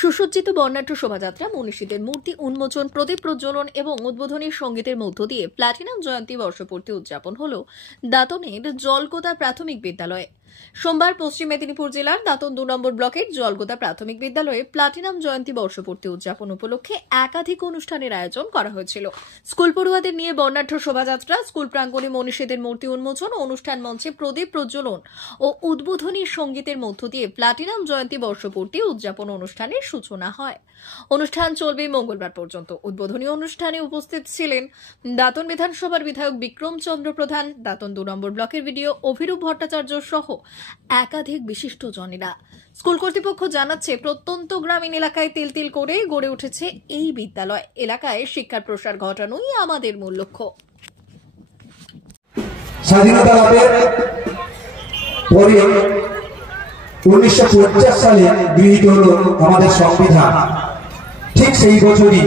সুসজ্জিত বর্ণাঢ্য শোভাযাত্রা, মনীষীদের মূর্তি উন্মোচন, প্রদীপ প্রজ্বলন এবং উদ্বোধনী সঙ্গীতের মধ্য দিয়ে প্লাটিনাম জয়ন্তী বর্ষপূর্তি উদযাপন হল দাঁতনের জলগোদা প্রাথমিক বিদ্যালয়ে। সোমবার পশ্চিম মেদিনীপুর জেলার দাঁতন 2 নম্বর ব্লকের জলগোদা প্রাথমিক বিদ্যালয়ে প্লাটিনাম জয়ন্তী বর্ষপূর্তি উদযাপন উপলক্ষে একাধিক অনুষ্ঠানের আয়োজন করা হয়েছিল। স্কুল পড়ুয়াদের নিয়ে বর্ণাঢ্য শোভাযাত্রা, স্কুল প্রাঙ্গণে মনীষীদের মূর্তি উন্মোচন, অনুষ্ঠান মঞ্চে প্রদীপ প্রজ্বলন ও উদ্বোধনী সঙ্গীতের মধ্য দিয়ে প্লাটিনাম জয়ন্তী বর্ষপূর্তি উদযাপন অনুষ্ঠানের সূচনা হয়। অনুষ্ঠান চলবে মঙ্গলবার পর্যন্ত। উদ্বোধনী অনুষ্ঠানে উপস্থিত ছিলেন দাঁতন বিধানসভার বিধায়ক বিক্রম চন্দ্র প্রধান, দাঁতন 2 নম্বর ব্লকের বিডিও অভিরূপ ভট্টাচার্য সহ একাধিক বিশিষ্টজনেরা। স্কুল কর্তৃপক্ষ জানাচ্ছে, প্রত্যন্ত গ্রামীণ এলাকায় তিল তিল করে গড়ে উঠেছে এই বিদ্যালয়। এলাকায় শিক্ষার প্রসার ঘটানোই আমাদের মূল লক্ষ্য। স্বাধীনতা লাভের পরে 1950 সালে গৃহীত হল আমাদের সংবিধান। ঠিক সেই বছরই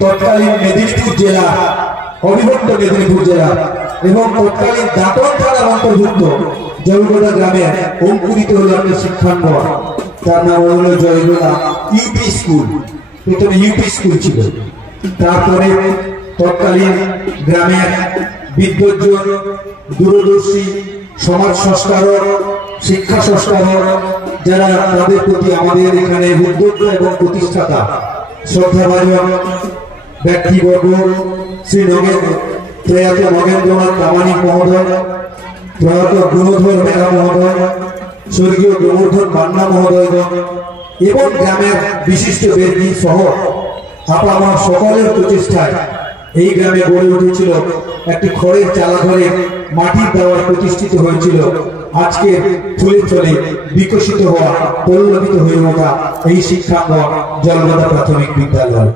তৎকালীন মেদিনীপুর জেলা, অবিভক্ত মেদিনীপুর জেলা এবং তৎকালীন দাঁতন থানার অন্তর্ভুক্ত জলগোদা গ্রামে অঙ্কুরিত হল একটা শিক্ষাঙ্গন। তার নাম হল জলগোদা ইউপি স্কুল। প্রথমে ইউপি স্কুল ছিল, তারপরে তৎকালীন গ্রামের বিদ্বজ্জন, দূরদর্শী, সমাজ সংস্কারক, শিক্ষা সংস্কারক যারা, তাদের প্রতি আমাদের এখানে উদ্যোক্তা এবং প্রতিষ্ঠাতা শ্রদ্ধাভাজন ব্যক্তিবর্গ শ্রী প্রয়াত নগেন্দ্রনাথ প্রামাণিক মহোদয়, প্রয়াত গুণধর মেঘা মহোদয়, স্বর্গীয় গোবর্ধন পান্না মহোদয়গণ এবং গ্রামের বিশিষ্ট ব্যক্তি সহ আপনার সকলের প্রচেষ্টায় এই গ্রামে গড়ে উঠেছিল একটি খড়ের চালাঘরে মাটির দেওয়ার প্রতিষ্ঠিত হয়েছিল আজকে ফুলে ফলে বিকশিত হওয়া, পল্লবিত হয়ে ওঠা এই শিক্ষাঙ্গন জলগোদা প্রাথমিক বিদ্যালয়।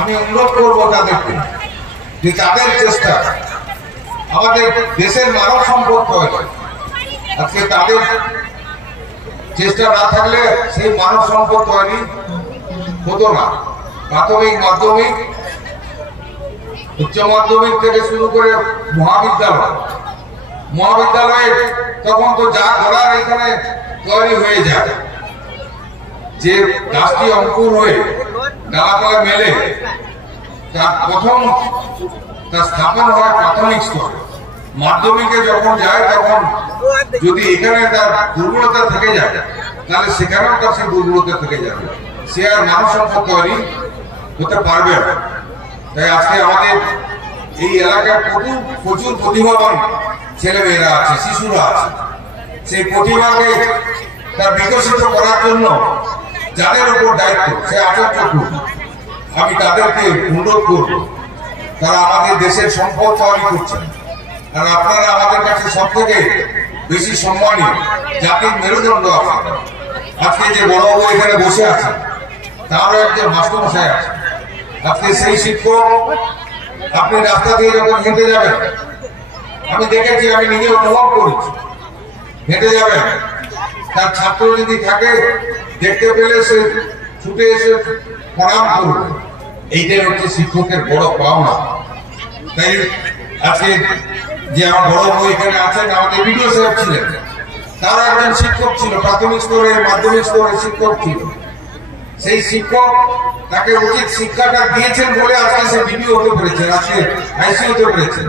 আমি অনুরোধ করবো তাদেরকে যে তাদের চেষ্টা আমাদের দেশের মানব সম্পদ হয়েছে। আজকে তাদের চেষ্টা না থাকলে সেই মানব সম্পদ তৈরি হতো না। প্রাথমিক, মাধ্যমিক, উচ্চ মাধ্যমিক থেকে শুরু করে মহাবিদ্যালয়ে তখন তো যা করার এখানে তৈরি হয়ে যায়। যে গাছটি অঙ্কুর হয়ে ডালাপালা মেলে তার প্রথম তার স্থাপন হয় প্রাথমিক স্তরে। মাধ্যমিকে যখন যায় তখন যদি এখানে তার দুর্বলতা থেকে যায় তাহলে সেখানেও তার সে দুর্বলতা থেকে যাবে, সে আর মানব সম্পদ তৈরি হতে পারবে না। তাই আজকে আমাদের এই এলাকার প্রচুর প্রতিভাবান ছেলেমেয়েরা আছে, শিশুরা আছে। সেই প্রতিভাকে তার বিকশিত করার জন্য যাদের উপর দায়িত্ব, সে আচার্য, আমি তাদেরকে অনুরোধ করব, তারা আমাদের দেশের সম্পদ তৈরি করছেন। আর আপনারা আমাদের কাছে সব থেকে বেশি সম্মানীয়, জাতির মেরুদণ্ড আপনারা। আজকে যে বড়বাবু এখানে বসে আছেন, তারও একজন মাস্টারমশাই আছে। আজকে সেই শিক্ষক, আপনি রাস্তা দিয়ে যখন হেঁটে যাবেন, আমি দেখেছি, আমি নিজে অনুভব করেছি, হেঁটে যাবেন, তার ছাত্র যদি থাকে দেখতে পেলে সে ছুটে এসে প্রণাম করবে। এইটাই হচ্ছে শিক্ষকের বড় পাওনা। তাই আজকে যে আমার বড় বই এখানে আছেন, আমাদের বিডিও সাহেব ছিলেন, তারা একজন শিক্ষক ছিল, প্রাথমিক স্তরে, মাধ্যমিক স্তরে শিক্ষক ছিল। সেই শিক্ষক তাকে উচিত শিক্ষাটা দিয়েছেন বলে আজকে সে বিডিও হতে পেরেছেন, আজকে আইসি হতে পেরেছেন।